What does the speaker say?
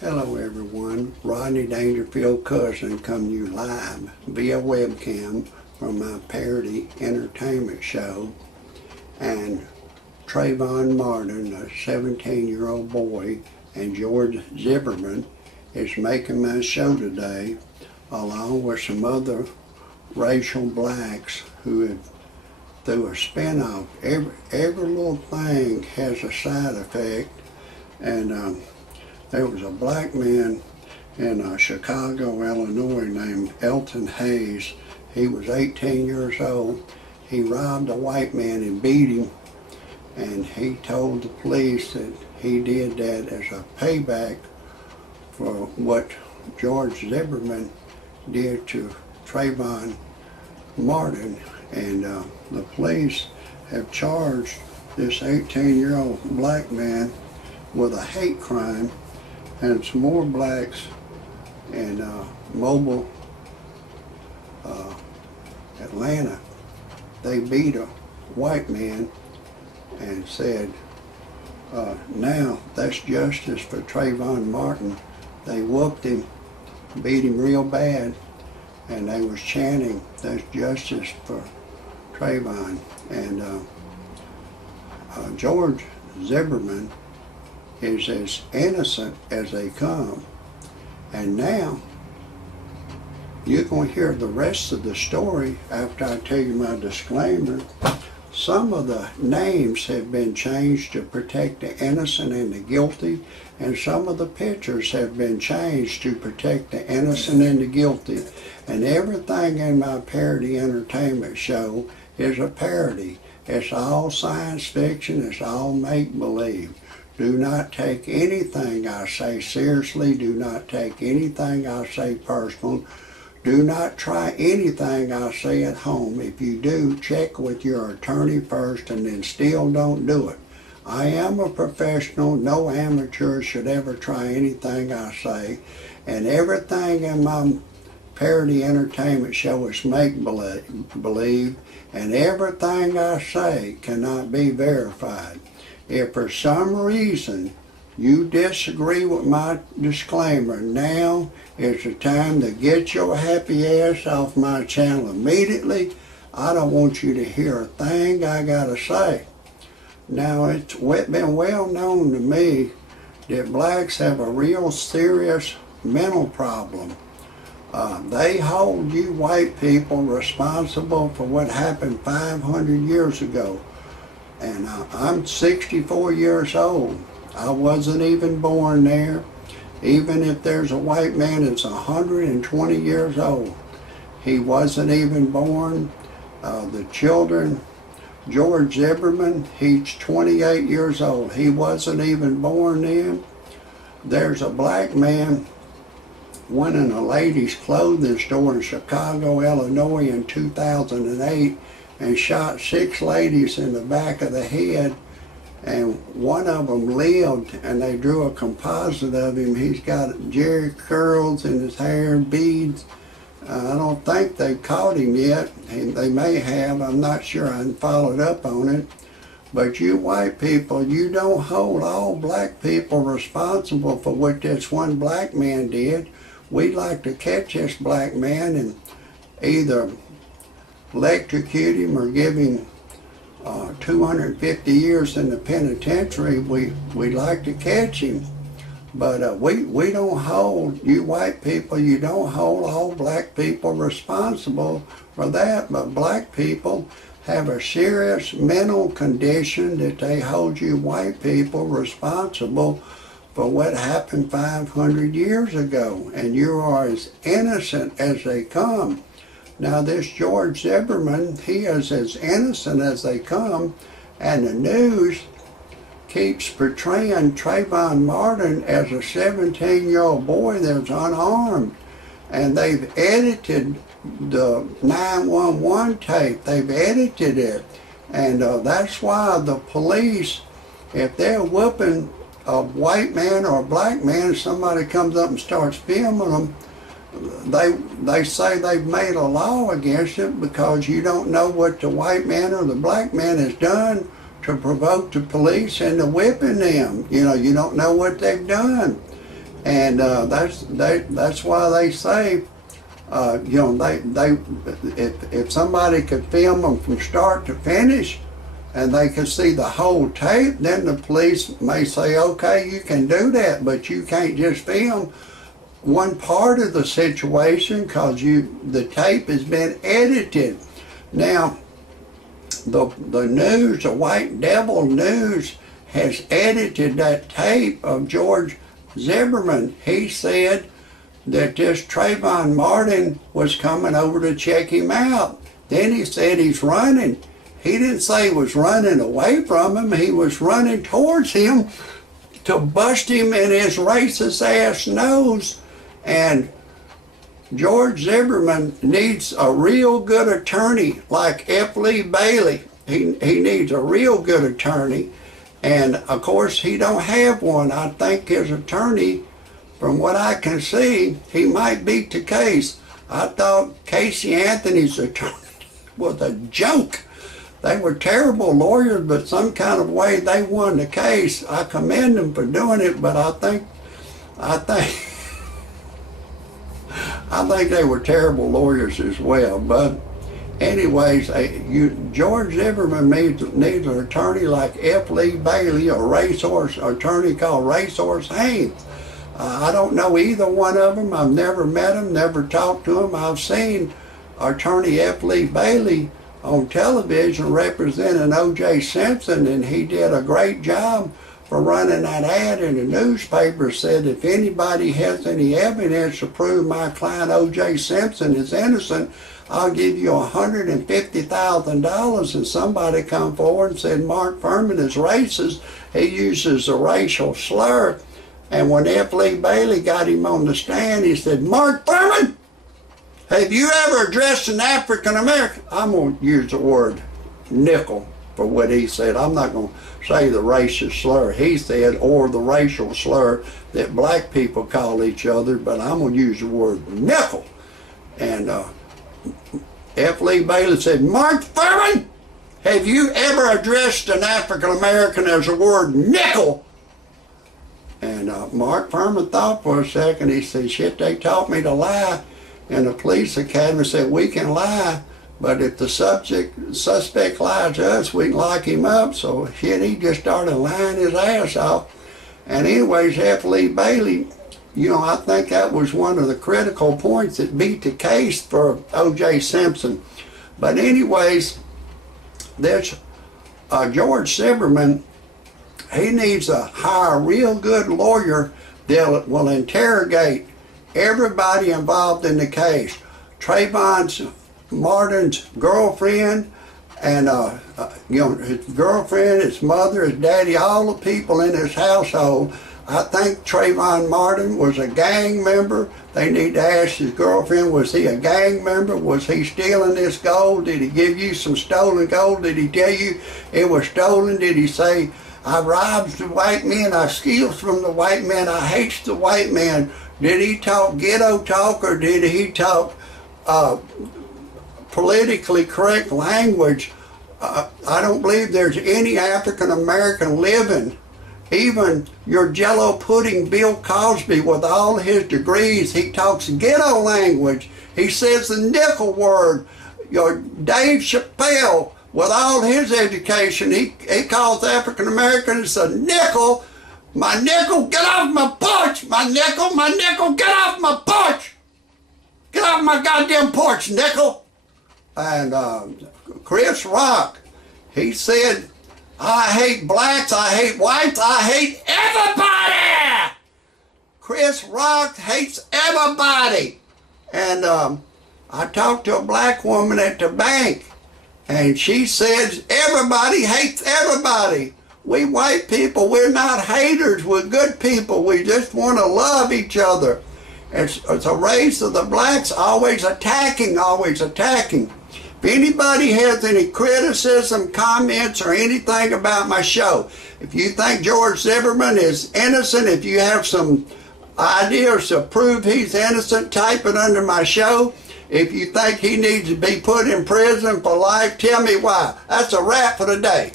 Hello everyone, Rodney Dangerfield Cousin coming to you live via webcam from my parody entertainment show. And Trayvon Martin, a 17-year-old boy, and George Zimmerman is making my show today, along with some other racial blacks who have, through a spinoff. Every little thing has a side effect, and there was a black man in Chicago, Illinois named Elton Hayes. He was 18 years old. He robbed a white man and beat him, and he told the police that he did that as a payback for what George Zimmerman did to Trayvon Martin. And the police have charged this 18-year-old black man with a hate crime, and some more blacks in Mobile, Atlanta. They beat a white man and said, now that's justice for Trayvon Martin. They whooped him, beat him real bad, and they was chanting, that's justice for Trayvon. And George Zimmerman is as innocent as they come. And now you're going to hear the rest of the story after I tell you my disclaimer. Some of the names have been changed to protect the innocent and the guilty, and some of the pictures have been changed to protect the innocent and the guilty. And everything in my parody entertainment show is a parody. It's all science fiction, it's all make-believe. Do not take anything I say seriously. Do not take anything I say personal. Do not try anything I say at home. If you do, check with your attorney first and then still don't do it. I am a professional. No amateur should ever try anything I say. And everything in my parody entertainment show is make-believe. And everything I say cannot be verified. If for some reason you disagree with my disclaimer, now is the time to get your happy ass off my channel immediately. I don't want you to hear a thing I gotta say. Now, it's been well known to me that blacks have a real serious mental problem. They hold you white people responsible for what happened 500 years ago. And I'm 64 years old. I wasn't even born there. Even if there's a white man that's 120 years old, he wasn't even born. The children, George Zimmerman, he's 28 years old. He wasn't even born then. There's a black man went in a ladies' clothing store in Chicago, Illinois in 2008 and shot 6 ladies in the back of the head, and one of them lived, and they drew a composite of him. He's got jerry curls in his hair, beads. I don't think they caught him yet. They may have, I'm not sure, I haven't followed up on it. But you white people, you don't hold all black people responsible for what this one black man did. We'd like to catch this black man and either electrocute him or give him 250 years in the penitentiary. We'd like to catch him, but we don't hold, you white people, you don't hold all black people responsible for that. But black people have a serious mental condition that they hold you white people responsible for what happened 500 years ago, and you are as innocent as they come. Now this George Zimmerman, he is as innocent as they come, and the news keeps portraying Trayvon Martin as a 17-year-old boy that's unarmed. And they've edited the 911 tape, they've edited it. And that's why the police, if they're whooping a white man or a black man, somebody comes up and starts filming them, they say they've made a law against it because you don't know what the white man or the black man has done to provoke the police into whipping them. You know, you don't know what they've done. And that's why they say, if somebody could film them from start to finish, and they could see the whole tape, then the police may say, okay, you can do that, but you can't just film one part of the situation because the tape has been edited. Now, the news, the White Devil News, has edited that tape of George Zimmerman. He said that this Trayvon Martin was coming over to check him out. Then he said he's running. He didn't say he was running away from him. He was running towards him to bust him in his racist ass nose. And George Zimmerman needs a real good attorney like F. Lee Bailey. He needs a real good attorney. And of course he don't have one. I think his attorney, from what I can see, he might beat the case. I thought Casey Anthony's attorney was a joke. They were terrible lawyers, but some kind of way they won the case. I commend them for doing it, but I think they were terrible lawyers as well. But anyways, George Zimmerman needs an attorney like F. Lee Bailey, a racehorse attorney called Racehorse Haynes. I don't know either one of them. I've never met them, never talked to them. I've seen attorney F. Lee Bailey on television representing O.J. Simpson, and he did a great job for running that ad in the newspaper. Said if anybody has any evidence to prove my client O.J. Simpson is innocent, I'll give you $150,000. And somebody come forward and said Mark Furman is racist. He uses a racial slur. And when F. Lee Bailey got him on the stand, he said, Mark Furman, have you ever addressed an African American? I'm going to use the word nickel for what he said. I'm not going to say the racist slur he said or the racial slur that black people call each other, but I'm going to use the word nickel. And F. Lee Bailey said, Mark Furman, have you ever addressed an African American as the word nickel? And Mark Furman thought for a second. He said, shit, they taught me to lie. And the police academy said, we can lie, but if the suspect lies to us, we can lock him up. So shit, he just started lying his ass off. And anyways, F. Lee Bailey, I think that was one of the critical points that beat the case for O.J. Simpson. But anyways, there's George Zimmerman. He needs to hire a real good lawyer that will interrogate everybody involved in the case. Trayvon Martin's girlfriend, and his girlfriend, his mother, his daddy, all the people in his household. I think Trayvon Martin was a gang member. They need to ask his girlfriend, was he a gang member? Was he stealing this gold? Did he give you some stolen gold? Did he tell you it was stolen? Did he say, I robbed the white men, I steal from the white men, I hate the white man? Did he talk ghetto talk, or did he talk politically correct language? I don't believe there's any African American living. Even your Jello pudding Bill Cosby, with all his degrees, he talks ghetto language. He says the nickel word. Your Dave Chappelle, with all his education, he calls African Americans a nickel. My nickel, get off my porch! My nickel, get off my porch! Get off my goddamn porch, nickel! And Chris Rock, he said, I hate blacks, I hate whites, I hate everybody! Chris Rock hates everybody. And I talked to a black woman at the bank, and she says everybody hates everybody. We white people, we're not haters, we're good people. We just want to love each other. It's a race of the blacks, always attacking, always attacking. If anybody has any criticism, comments, or anything about my show, if you think George Zimmerman is innocent, if you have some ideas to prove he's innocent, type it under my show. If you think he needs to be put in prison for life, tell me why. That's a wrap for today.